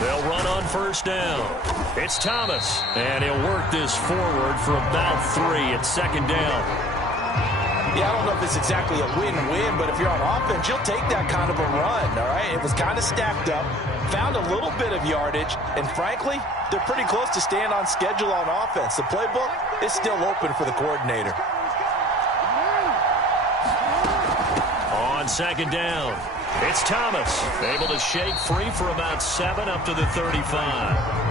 They'll run on first down. It's Thomas, and he'll work this forward for about 3 at second down. Yeah, I don't know if it's exactly a win-win, but if you're on offense, you'll take that kind of a run, all right? It was kind of stacked up, found a little bit of yardage, and frankly, they're pretty close to staying on schedule on offense. The playbook is still open for the coordinator. On second down, it's Thomas, able to shake free for about 7 up to the 35.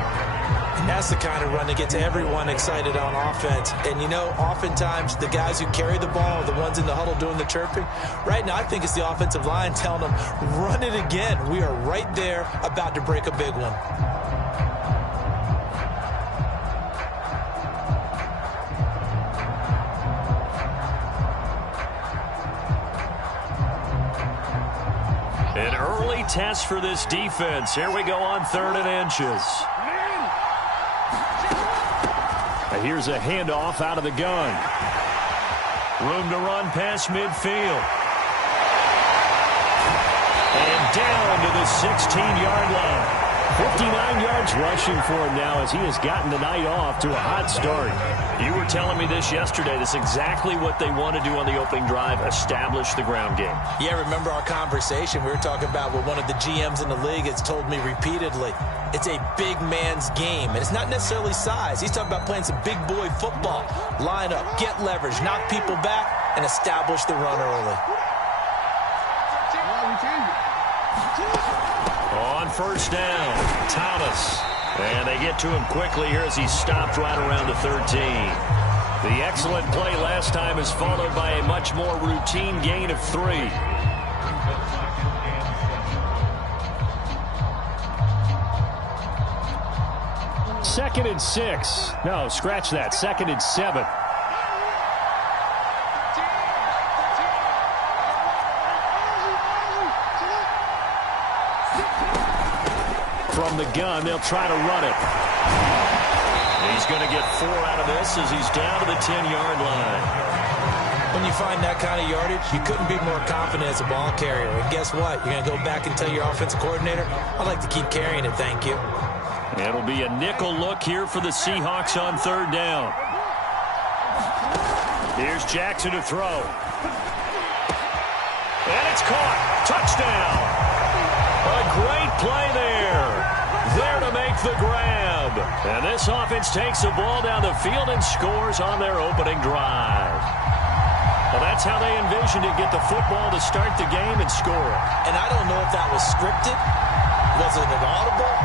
That's the kind of run that gets everyone excited on offense. And, you know, oftentimes the guys who carry the ball are the ones in the huddle doing the chirping. Right now, I think it's the offensive line telling them, run it again. We are right there about to break a big one. An early test for this defense. Here we go on 3rd and inches. Here's a handoff out of the gun. Room to run past midfield. And down to the 16-yard line. 59 yards rushing for him now as he has gotten the night off to a hot start. You were telling me this yesterday. That's exactly what they want to do on the opening drive, establish the ground game. Yeah, remember our conversation we were talking about what one of the GMs in the league has told me repeatedly. It's a big man's game, and it's not necessarily size. He's talking about playing some big boy football. Line up, get leverage, knock people back, and establish the run early. On first down, Thomas. And they get to him quickly here as he stopped right around the 13. The excellent play last time is followed by a much more routine gain of 3. Second and 6. No, scratch that. 2nd and 7. From the gun, they'll try to run it. He's going to get 4 out of this as he's down to the 10-yard line. When you find that kind of yardage, you couldn't be more confident as a ball carrier. And guess what? You're going to go back and tell your offensive coordinator, I'd like to keep carrying it, thank you. It'll be a nickel look here for the Seahawks on 3rd down. Here's Jackson to throw. And it's caught. Touchdown. A great play there. There to make the grab. And this offense takes the ball down the field and scores on their opening drive. Well, that's how they envisioned it, get the football to start the game and score. And I don't know if that was scripted. Was it an audible?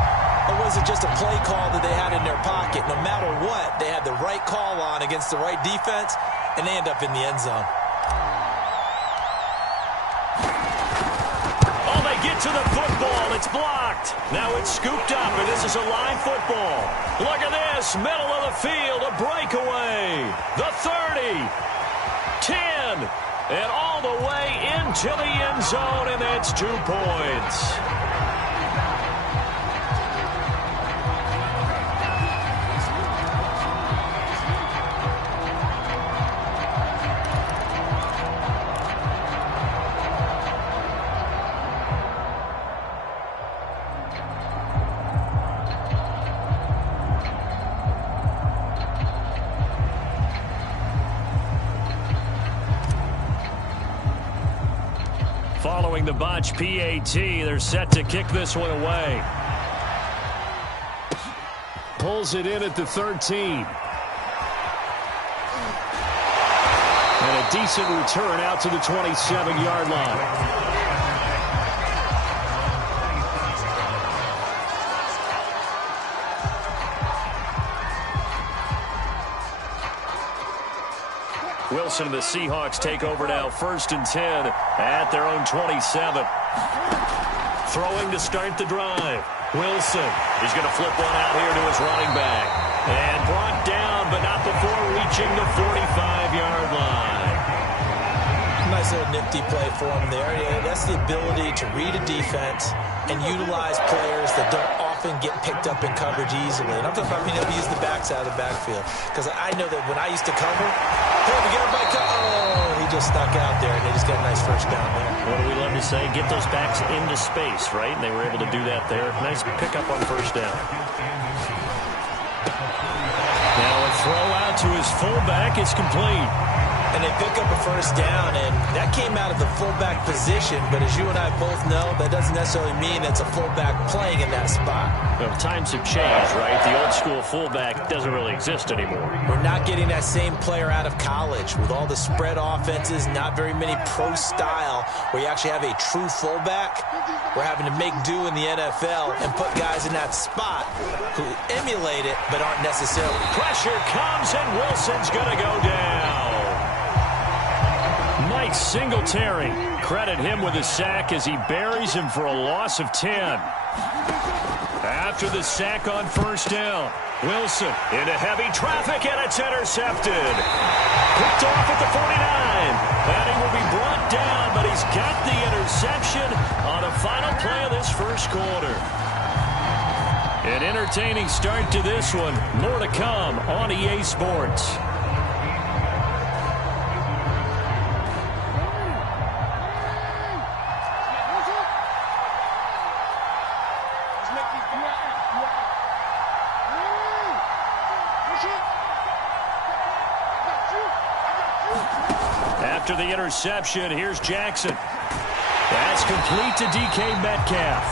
Or was it just a play call that they had in their pocket? No matter what, they had the right call on against the right defense, and they end up in the end zone. Oh, they get to the football. It's blocked. Now it's scooped up, and this is a line football. Look at this. Middle of the field, a breakaway. The 30, 10, and all the way into the end zone, and that's 2 points. Following the botch PAT, they're set to kick this one away. Pulls it in at the 13. And a decent return out to the 27-yard line. Wilson and the Seahawks take over now, 1st and 10 at their own 27. Throwing to start the drive. Wilson is going to flip one out here to his running back. And brought down, but not before reaching the 45-yard line. Nice little nifty play for him there. Yeah, that's the ability to read a defense and utilize players that don't often get picked up in coverage easily. And I'm talking about being able to use the backs out of the backfield. Because I know that when I used to cover, hey, we get everybody cover. Oh, he just stuck out there, and they just got a nice first down there. What do we love to say? Get those backs into space, right? And they were able to do that there. Nice pickup on first down. Now a throw out to his fullback is complete. And they pick up a first down, and that came out of the fullback position. But as you and I both know, that doesn't necessarily mean it's a fullback playing in that spot. Well, times have changed, right? The old school fullback doesn't really exist anymore. We're not getting that same player out of college with all the spread offenses, not very many pro style, where you actually have a true fullback. We're having to make do in the NFL and put guys in that spot who emulate it but aren't necessarily. Pressure comes, and Wilson's going to go down. Mike Singletary, credit him with a sack as he buries him for a loss of 10. After the sack on first down, Wilson into heavy traffic, and it's intercepted. Picked off at the 49, and he will be brought down, but he's got the interception on a final play of this first quarter. An entertaining start to this one. More to come on EA Sports. After the interception, here's Jackson. That's complete to DK Metcalf.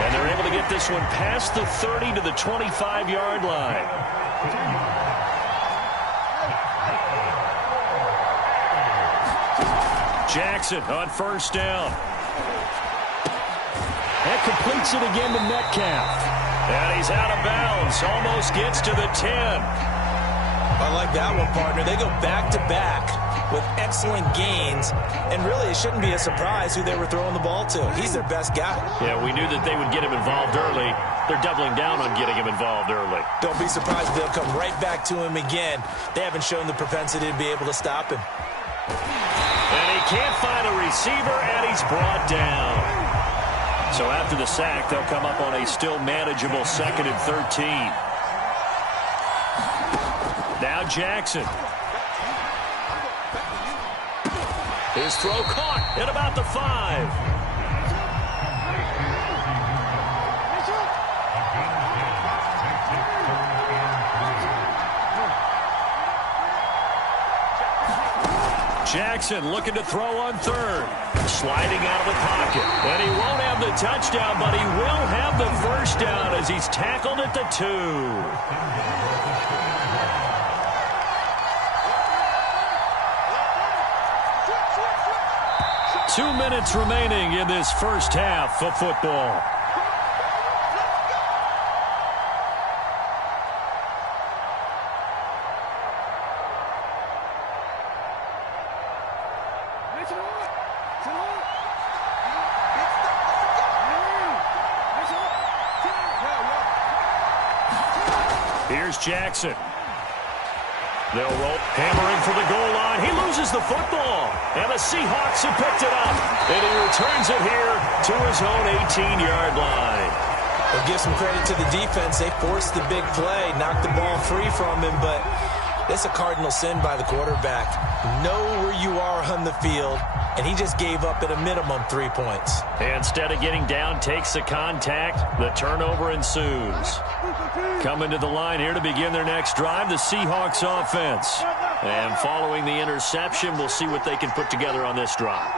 And they're able to get this one past the 30 to the 25-yard line. Jackson on first down. That completes it again to Metcalf. And he's out of bounds. Almost gets to the 10. I like that one, partner. They go back-to-back with excellent gains, and really it shouldn't be a surprise who they were throwing the ball to. He's their best guy. Yeah, we knew that they would get him involved early. They're doubling down on getting him involved early. Don't be surprised if they'll come right back to him again. They haven't shown the propensity to be able to stop him. And he can't find a receiver, and he's brought down. So after the sack, they'll come up on a still manageable 2nd and 13. Now Jackson. His throw caught at about the 5. Jackson looking to throw on third. Sliding out of the pocket. And he won't have the touchdown, but he will have the first down as he's tackled at the 2. 2 minutes remaining in this first half of football. Here's Jackson. They'll roll, hammering for the goal line. He loses the football, and the Seahawks have picked it up. And he returns it here to his own 18-yard line. We'll give some credit to the defense. They forced the big play, knocked the ball free from him, but it's a cardinal sin by the quarterback. Know where you are on the field, and he just gave up at a minimum 3 points. And instead of getting down, takes the contact. The turnover ensues. Coming to the line here to begin their next drive, the Seahawks offense. And following the interception, we'll see what they can put together on this drive.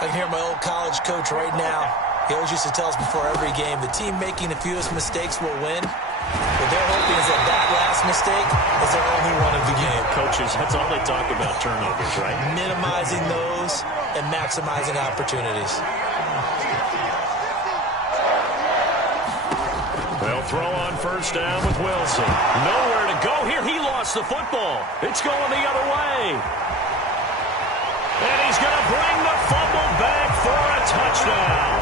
I can hear my old college coach right now. He always used to tell us before every game, the team making the fewest mistakes will win. What they're hoping is that last mistake is their only one of the game. Coaches, that's all they talk about, turnovers, right? Minimizing those and maximizing opportunities. They'll throw on first down with Wilson. Nowhere to go here. He lost the football. It's going the other way. And he's going to bring the fumble back for a touchdown.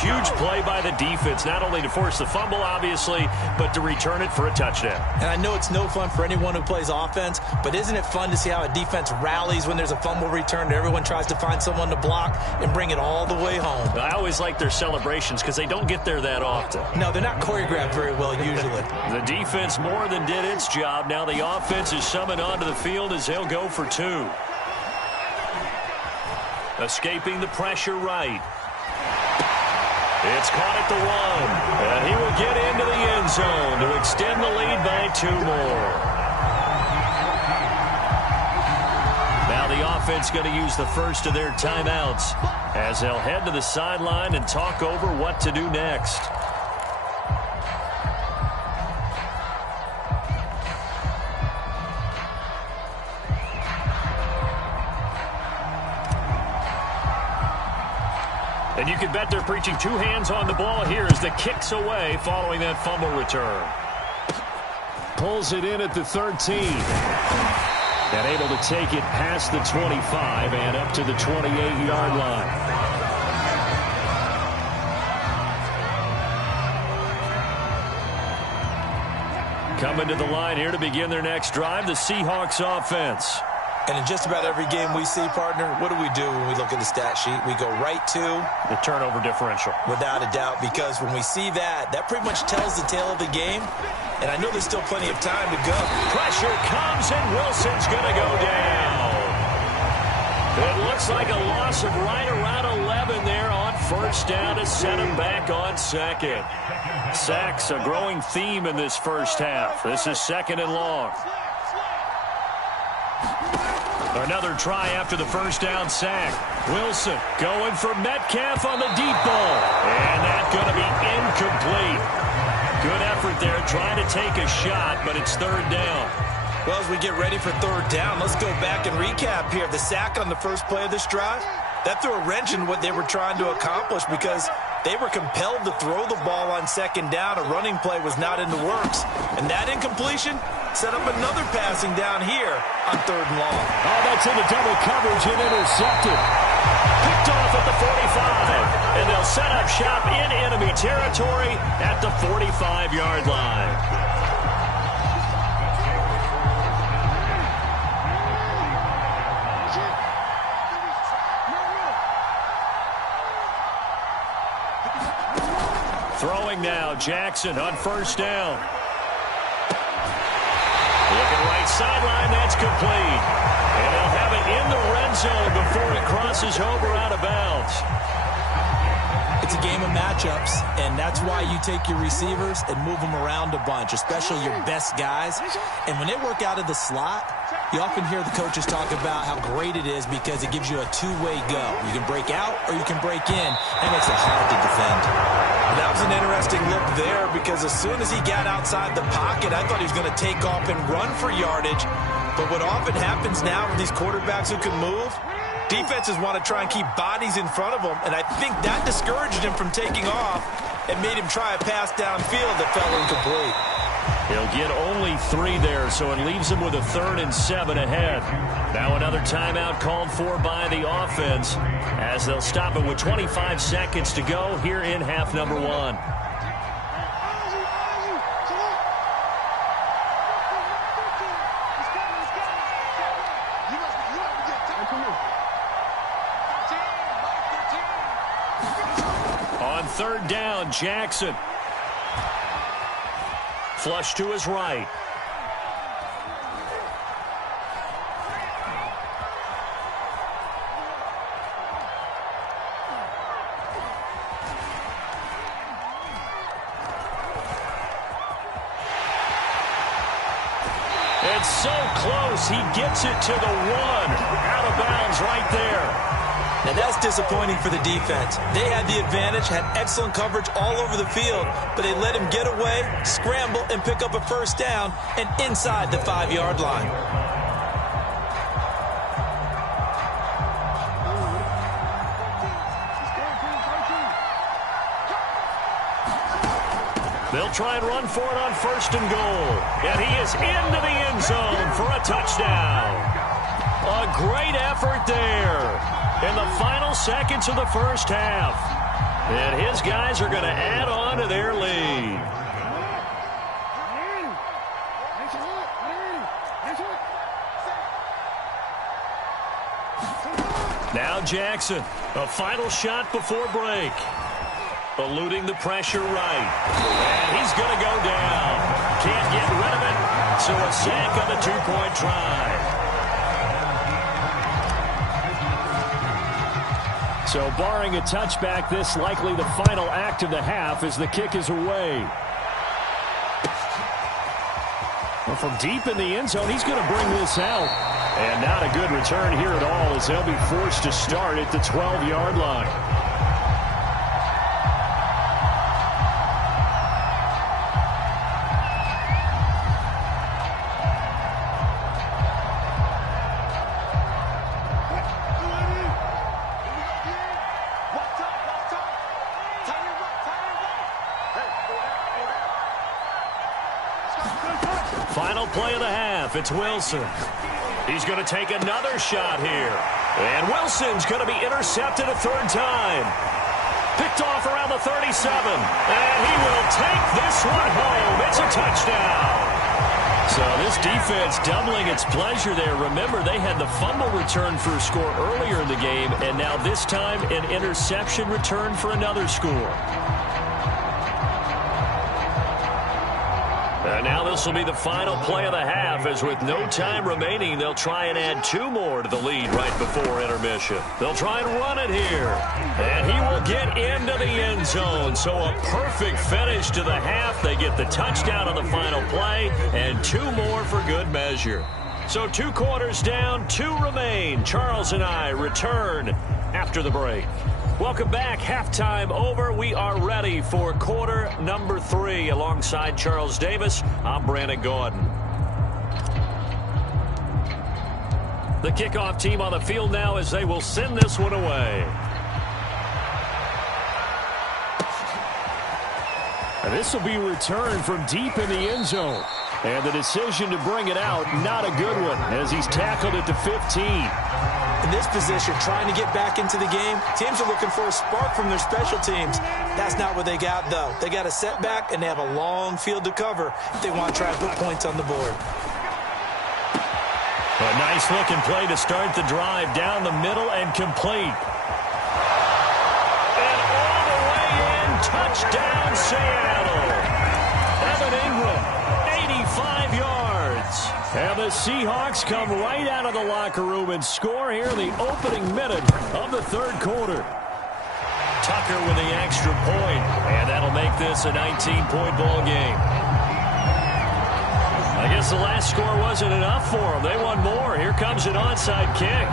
Huge play by the defense, not only to force the fumble, obviously, but to return it for a touchdown. And I know it's no fun for anyone who plays offense, but isn't it fun to see how a defense rallies when there's a fumble return and everyone tries to find someone to block and bring it all the way home? I always like their celebrations because they don't get there that often. No, they're not choreographed very well usually. The defense more than did its job. Now the offense is summoned onto the field as they'll go for 2. Escaping the pressure right. It's caught at the 1, and he will get into the end zone to extend the lead by 2 more. Now the offense going to use the first of their timeouts as they'll head to the sideline and talk over what to do next. And you can bet they're preaching 2 hands on the ball here as the kick's away following that fumble return. Pulls it in at the 13. And able to take it past the 25 and up to the 28-yard line. Coming to the line here to begin their next drive, the Seahawks offense. And in just about every game we see, partner, what do we do when we look at the stat sheet? We go right to the turnover differential. Without a doubt, because when we see that, that pretty much tells the tale of the game. And I know there's still plenty of time to go. Pressure comes, and Wilson's going to go down. It looks like a loss of right around 11 there on first down to set him back on second. Sacks, a growing theme in this first half. This is 2nd and long. Another try after the first down sack. Wilson going for Metcalf on the deep ball. And that's going to be incomplete. Good effort there trying to take a shot, but it's 3rd down. Well, as we get ready for 3rd down, let's go back and recap here. The sack on the first play of this drive, that threw a wrench in what they were trying to accomplish because they were compelled to throw the ball on 2nd down. A running play was not in the works. And that incompletion set up another passing down here on 3rd and long. Oh, that's into double coverage and intercepted. Picked off at the 45. And they'll set up shop in enemy territory at the 45-yard line. Throwing now, Jackson on first down. Looking right sideline, that's complete. And they'll have it in the red zone before it crosses over out of bounds. It's a game of matchups, and that's why you take your receivers and move them around a bunch, especially your best guys. And when they work out of the slot, you often hear the coaches talk about how great it is because it gives you a 2-way go. You can break out or you can break in. That makes it hard to defend. That was an interesting look there because as soon as he got outside the pocket, I thought he was going to take off and run for yardage. But what often happens now with these quarterbacks who can move, defenses want to try and keep bodies in front of them, and I think that discouraged him from taking off and made him try a pass downfield that fell incomplete. He'll get only 3 there, so it leaves him with a 3rd and 7 ahead. Now another timeout called for by the offense as they'll stop it with 25 seconds to go here in half number 1. On 3rd down, Jackson. Flush to his right. It's so close. He gets it to the 1. Out of bounds right there. Now that's disappointing for the defense. They had the advantage, had excellent coverage all over the field, but they let him get away, scramble, and pick up a first down and inside the 5-yard line. They'll try and run for it on 1st and goal. And he is into the end zone for a touchdown. A great effort there in the final seconds of the first half. And his guys are going to add on to their lead. Now Jackson, a final shot before break. Eluding the pressure right. And he's going to go down. Can't get rid of it, so a sack on the two-point try. So barring a touchback, this likely the final act of the half as the kick is away. Well, from deep in the end zone, he's going to bring this out. And not a good return here at all as they'll be forced to start at the 12-yard line. Final play of the half. It's Wilson. He's going to take another shot here. And Wilson's going to be intercepted a third time. Picked off around the 37. And he will take this one home. It's a touchdown. So this defense doubling its pleasure there. Remember, they had the fumble return for a score earlier in the game. And now this time an interception return for another score. And now this will be the final play of the half, as with no time remaining, they'll try and add two more to the lead right before intermission. They'll try and run it here. And he will get into the end zone. So a perfect finish to the half. They get the touchdown on the final play, and two more for good measure. So 2 quarters down, 2 remain. Charles and I return after the break. Welcome back. Halftime over. We are ready for quarter number 3. Alongside Charles Davis, I'm Brandon Gordon. The kickoff team on the field now as they will send this one away. And this will be returned from deep in the end zone. And the decision to bring it out, not a good one, as he's tackled at the 15. In this position, trying to get back into the game, teams are looking for a spark from their special teams. That's not what they got, though. They got a setback, and they have a long field to cover if they want to try and put points on the board. A nice-looking play to start the drive down the middle and complete. And all the way in, touchdown Seattle. Evan Ingram, 85 yards. And the Seahawks come right out of the locker room and score here in the opening minute of the third quarter. Tucker with the extra point, and that'll make this a 19-point ball game. I guess the last score wasn't enough for them. They want more. Here comes an onside kick.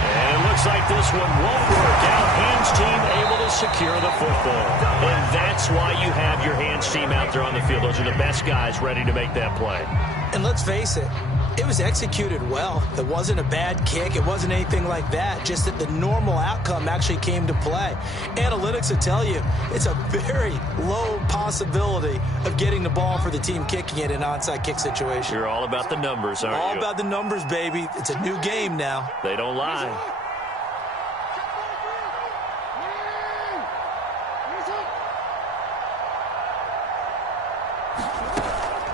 And it looks like this one won't work out. Hands team able to secure the football. And that's why you have your hands team out there on the field. Those are the best guys ready to make that play. And let's face it, it was executed well. It wasn't a bad kick. It wasn't anything like that. Just that the normal outcome actually came to play. Analytics will tell you it's a very low possibility of getting the ball for the team kicking it in an onside kick situation. You're all about the numbers, aren't you? All about the numbers, baby. It's a new game now. They don't lie.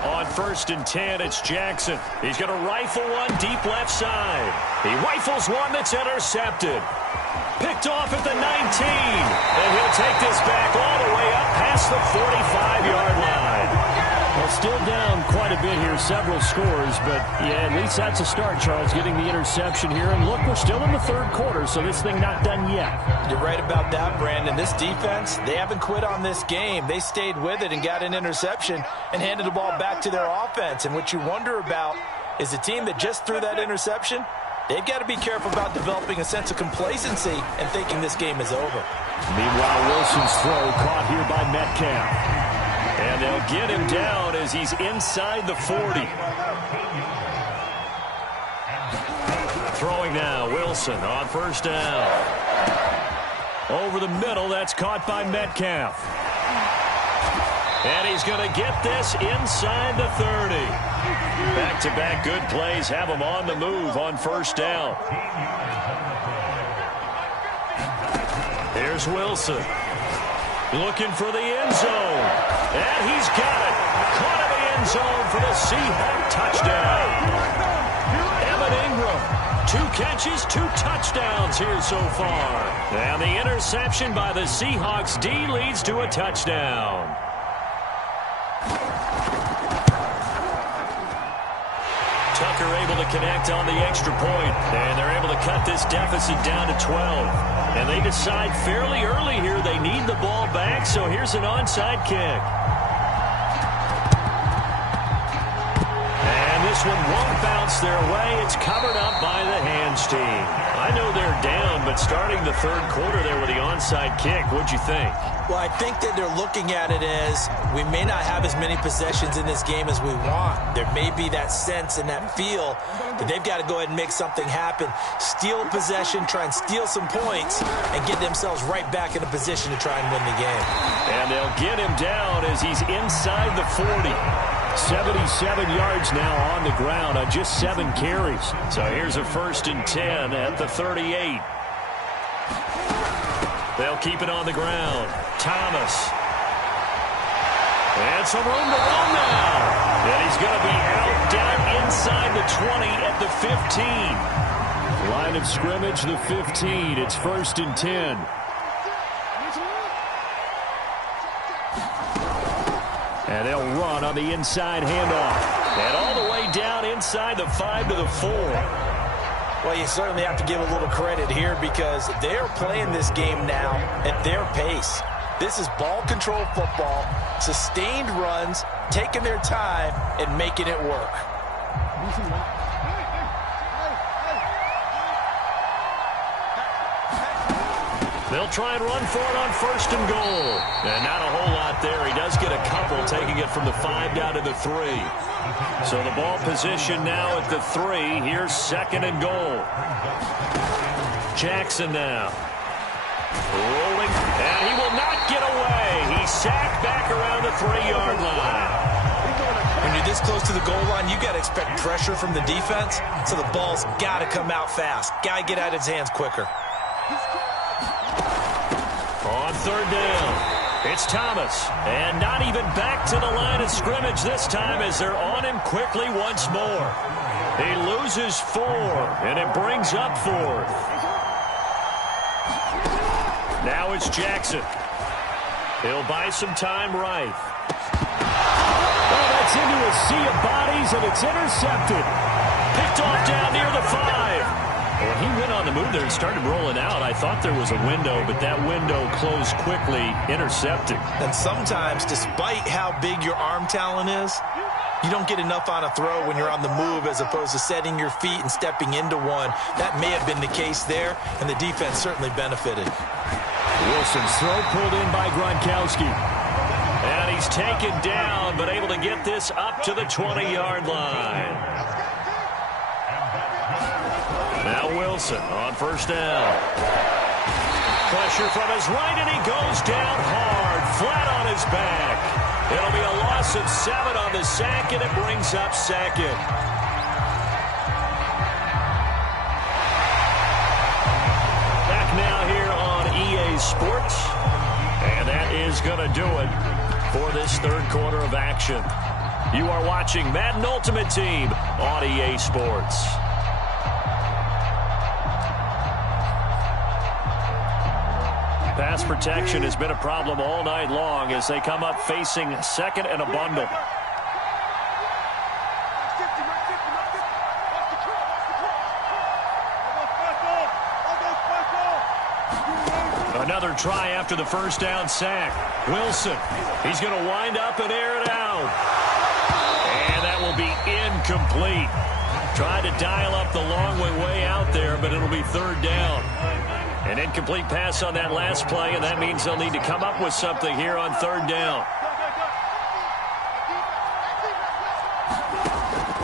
On 1st and 10, it's Jackson. He's going to rifle one deep left side. He rifles one that's intercepted. Picked off at the 19. And he'll take this back all the way up past the 45-yard line. Well, still down quite a bit here, several scores, but yeah, at least that's a start, Charles, getting the interception here. And look, we're still in the third quarter, so this thing not done yet. You're right about that, Brandon. This defense, they haven't quit on this game. They stayed with it and got an interception and handed the ball back to their offense. And what you wonder about is the team that just threw that interception, they've got to be careful about developing a sense of complacency and thinking this game is over. Meanwhile, Wilson's throw caught here by Metcalf. And they'll get him down as he's inside the 40. Throwing now, Wilson on 1st down. Over the middle, that's caught by Metcalf. And he's going to get this inside the 30. Back-to-back good plays have him on the move on 1st down. Here's Wilson. Looking for the end zone. And he's got it. Caught in the end zone for the Seahawk touchdown. Evan Ingram, 2 catches, 2 touchdowns here so far. And the interception by the Seahawks D leads to a touchdown. Tucker able to connect on the extra point, and they're able to cut this deficit down to 12. And they decide fairly early here they need the ball back, so here's an onside kick. And this one won't bounce their way. It's covered up by the hands team. I know they're down, but starting the third quarter there with the onside kick, what'd you think? Well, I think that they're looking at it as we may not have as many possessions in this game as we want. There may be that sense and that feel that they've got to go ahead and make something happen. Steal possession, try and steal some points, and get themselves right back in a position to try and win the game. And they'll get him down as he's inside the 40. 77 yards now on the ground on just 7 carries. So here's a 1st and 10 at the 38. They'll keep it on the ground. Thomas. And some room to run now. And he's going to be out down inside the 20 at the 15. Line of scrimmage, the 15. It's 1st and 10. And they'll run on the inside handoff. And all the way down inside the 5 to the 4. Well, you certainly have to give a little credit here because they're playing this game now at their pace. This is ball control football, sustained runs, taking their time, and making it work. They'll try and run for it on 1st and goal. And not a whole lot there. He does get a couple, taking it from the 5 down to the 3. So the ball position now at the 3. Here's 2nd and goal. Jackson now. Rolling, and he will not get away. He's sacked back around the 3-yard line. When you're this close to the goal line, you got to expect pressure from the defense, so the ball's got to come out fast. Got to get out of his hands quicker. On 3rd down, it's Thomas. And not even back to the line of scrimmage this time as they're on him quickly once more. He loses 4, and it brings up 4th. Now it's Jackson. He'll buy some time right. Oh, that's into a sea of bodies, and it's intercepted. Picked off down near the 5. When he went on the move there and started rolling out, I thought there was a window, but that window closed quickly, intercepted. And sometimes, despite how big your arm talent is, you don't get enough on a throw when you're on the move as opposed to setting your feet and stepping into one. That may have been the case there, and the defense certainly benefited. Wilson's throw pulled in by Gronkowski. And he's taken down, but able to get this up to the 20-yard line. Now Wilson on 1st down. Pressure from his right, and he goes down hard, flat on his back. It'll be a loss of 7 on the sack, and it brings up 2nd. Back now here on EA Sports. And that is going to do it for this 3rd quarter of action. You are watching Madden Ultimate Team on EA Sports. Pass protection has been a problem all night long as they come up facing 2nd and a bundle. Another try after the 1st down sack. Wilson, he's going to wind up and air it out. And that will be incomplete. Tried to dial up the long way out there, but it'll be 3rd down. An incomplete pass on that last play, and that means they'll need to come up with something here on 3rd down.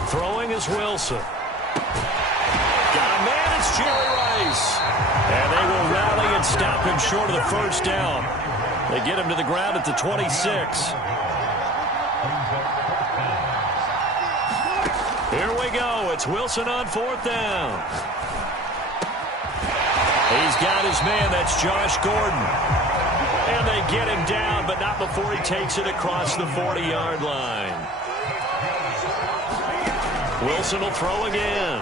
Throwing is Wilson. Got a man, it's Jerry Rice. And they will rally and stop him short of the 1st down. They get him to the ground at the 26. Here we go. It's Wilson on 4th down. He's got his man. That's Josh Gordon. And they get him down, but not before he takes it across the 40-yard line. Wilson will throw again.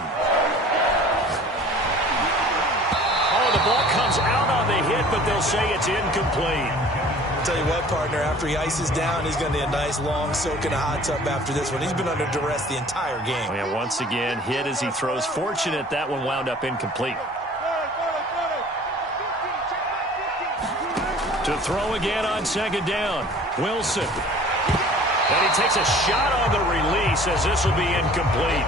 Oh, the ball comes out on the hit, but they'll say it's incomplete. I'll tell you what, partner, after he ices down, he's going to need a nice long soak in a hot tub after this one. He's been under duress the entire game. Oh, yeah, once again, hit as he throws. Fortunate that one wound up incomplete. To throw again on second down. Wilson. And he takes a shot on the release as this will be incomplete.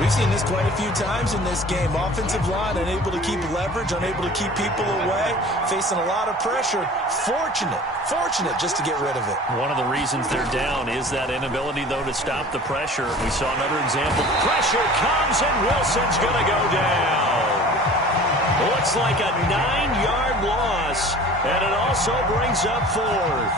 We've seen this quite a few times in this game. Offensive line unable to keep leverage, unable to keep people away, facing a lot of pressure. Fortunate just to get rid of it. One of the reasons they're down is that inability, though, to stop the pressure. We saw another example. Pressure comes, and Wilson's going to go down. Looks like a 9-yard loss, and it also brings up fourth.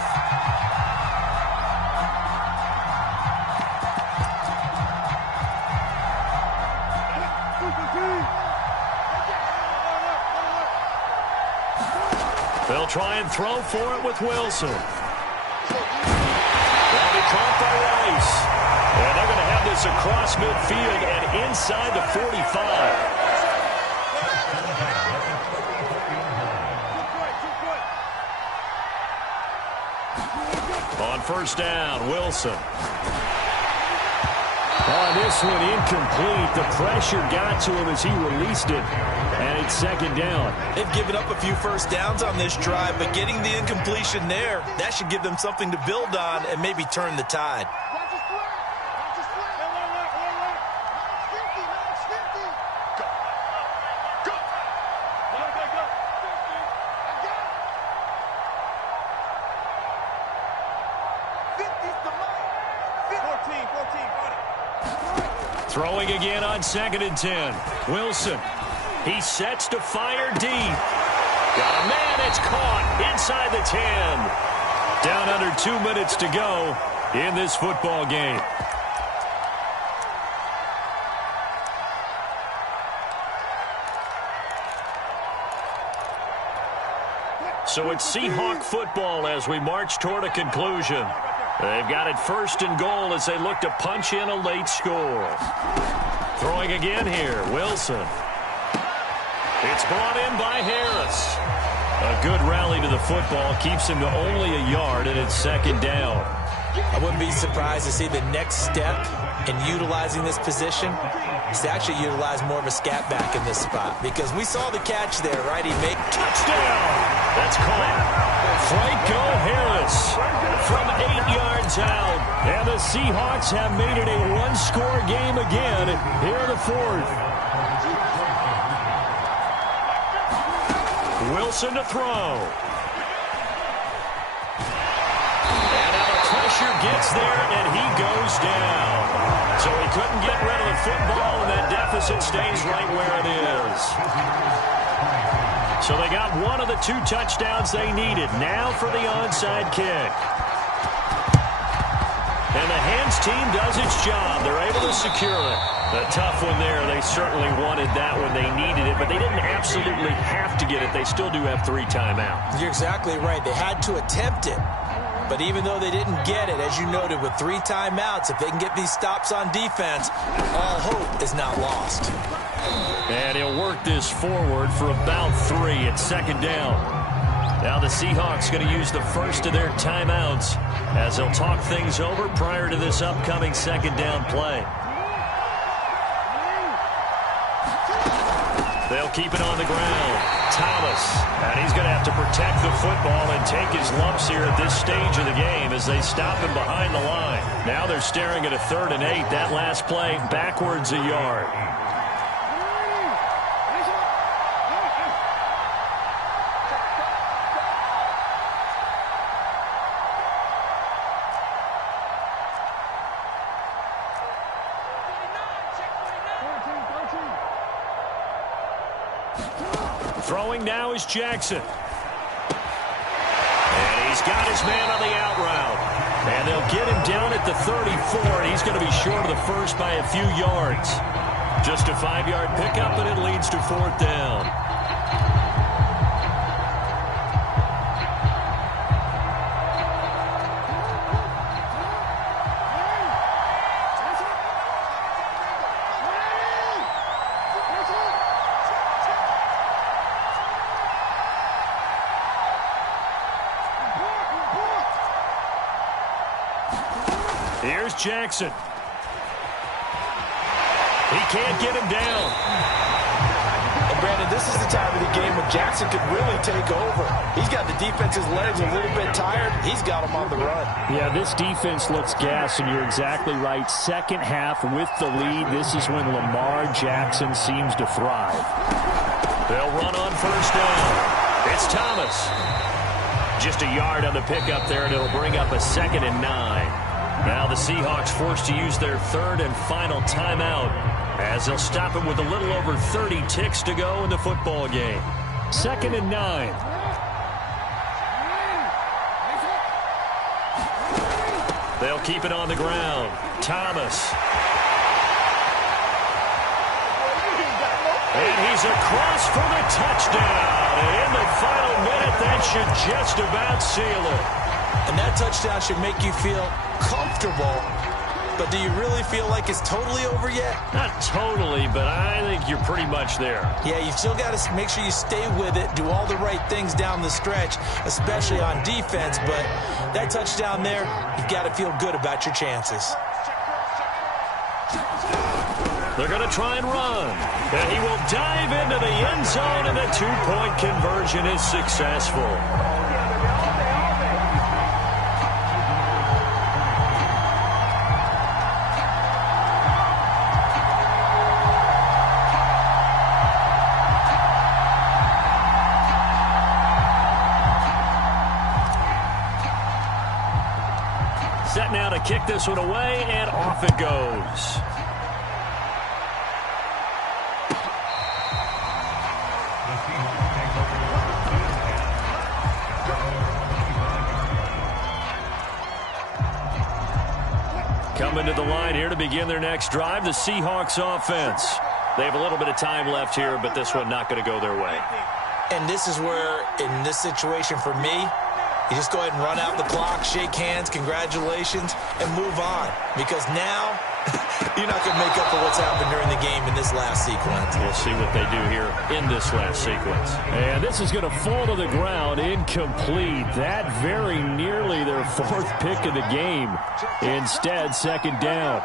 They'll try and throw for it with Wilson. That'll be caught by Rice. And they're going to have this across midfield and inside the 45. On first down, Wilson. On this one, incomplete. The pressure got to him as he released it. And it's second down. They've given up a few first downs on this drive, but getting the incompletion there, that should give them something to build on and maybe turn the tide. Throwing again on 2nd and 10. Wilson. He sets to fire deep. Got a man. It's caught inside the 10. Down under 2 minutes to go in this football game. So it's Seahawk football as we march toward a conclusion. They've got it 1st and goal as they look to punch in a late score. Throwing again here, Wilson. It's brought in by Harris. A good rally to the football keeps him to only a yard, and it's 2nd down. I wouldn't be surprised to see the next step in utilizing this position is to actually utilize more of a scat back in this spot, because we saw the catch there, right? He made touchdown. That's caught. Franco Harris from 8 yards out. And the Seahawks have made it a one-score game again here in the 4th. Wilson to throw. And now the pressure gets there, and he goes down. So he couldn't get rid of the football, and that deficit stays right where it is. So they got one of the 2 touchdowns they needed. Now for the onside kick. And the hands team does its job. They're able to secure it. A tough one there. They certainly wanted that when they needed it, but they didn't absolutely have to get it. They still do have 3 timeouts. You're exactly right. They had to attempt it. But even though they didn't get it, as you noted, with 3 timeouts, if they can get these stops on defense, all hope is not lost. And he'll work this forward for about 3 at 2nd down. Now the Seahawks going to use the first of their timeouts as they'll talk things over prior to this upcoming 2nd down play. They'll keep it on the ground. Thomas, and he's going to have to protect the football and take his lumps here at this stage of the game as they stop him behind the line. Now they're staring at a 3rd and 8. That last play backwards a yard. Throwing now is Jackson. And he's got his man on the out route. And they'll get him down at the 34. He's going to be short of the first by a few yards. Just a 5-yard pickup, and it leads to 4th down. Here's Jackson. He can't get him down. And Brandon, this is the time of the game when Jackson could really take over. He's got the defense's legs a little bit tired. He's got them on the run. Yeah, this defense looks gassed, and you're exactly right. Second half with the lead, this is when Lamar Jackson seems to thrive. They'll run on first down. It's Thomas. Just a yard on the pickup there, and it'll bring up a 2nd and 9. Now the Seahawks forced to use their 3rd and final timeout as they'll stop it with a little over 30 ticks to go in the football game. 2nd and 9. They'll keep it on the ground. Thomas. And he's across for the touchdown. And in the final minute, that should just about seal it. And that touchdown should make you feel comfortable. But do you really feel like it's totally over yet? Not totally, but I think you're pretty much there. Yeah, you still got to make sure you stay with it, do all the right things down the stretch, especially on defense. But that touchdown there, you've got to feel good about your chances. They're going to try and run. And he will dive into the end zone, and the 2-point conversion is successful. Set now to kick this one away, and off it goes. Coming to the line here to begin their next drive, the Seahawks offense. They have a little bit of time left here, but this one not going to go their way. And this is where, in this situation for me, you just go ahead and run out the clock, shake hands, congratulations, and move on. Because now, you're not going to make up for what's happened during the game in this last sequence. We'll see what they do here in this last sequence. And this is going to fall to the ground, incomplete. That very nearly their 4th pick of the game. Instead, 2nd down.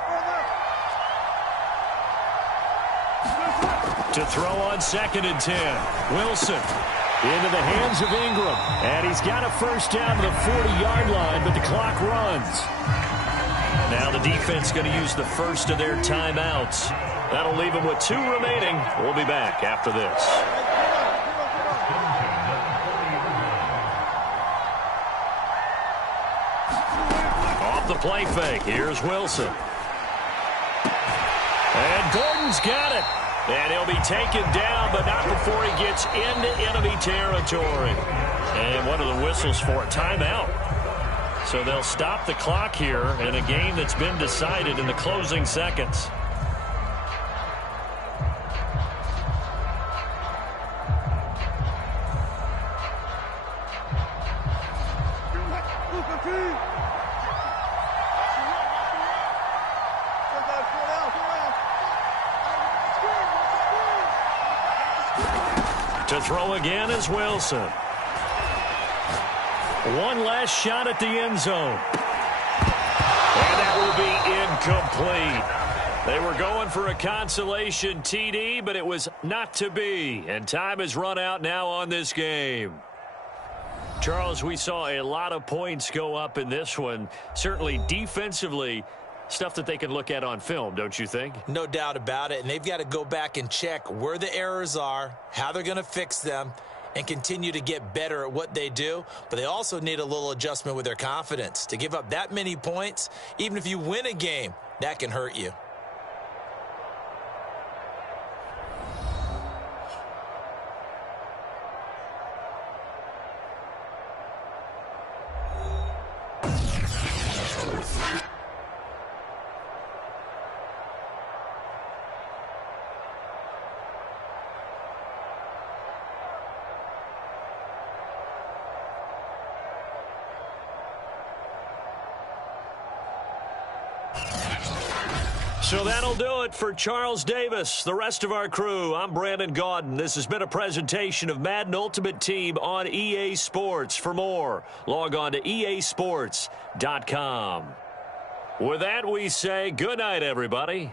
To throw on 2nd and 10. Wilson. Into the hands of Ingram. And he's got a first down to the 40-yard line, but the clock runs. Now the defense going to use the first of their timeouts. That'll leave them with 2 remaining. We'll be back after this. Off the play fake. Here's Wilson. And Gordon's got it. And he'll be taken down, but not before he gets into enemy territory. And what are the whistles for? A timeout. So they'll stop the clock here in a game that's been decided in the closing seconds. To throw again is Wilson. One last shot at the end zone. And that will be incomplete. They were going for a consolation TD, but it was not to be. And time has run out now on this game. Charles, we saw a lot of points go up in this one. Certainly defensively, stuff that they can look at on film, don't you think? No doubt about it. And they've got to go back and check where the errors are, how they're going to fix them, and continue to get better at what they do. But they also need a little adjustment with their confidence. To give up that many points, even if you win a game, that can hurt you. So that'll do it for Charles Davis, the rest of our crew. I'm Brandon Gaudin. This has been a presentation of Madden Ultimate Team on EA Sports. For more, log on to easports.com. With that, we say good night, everybody.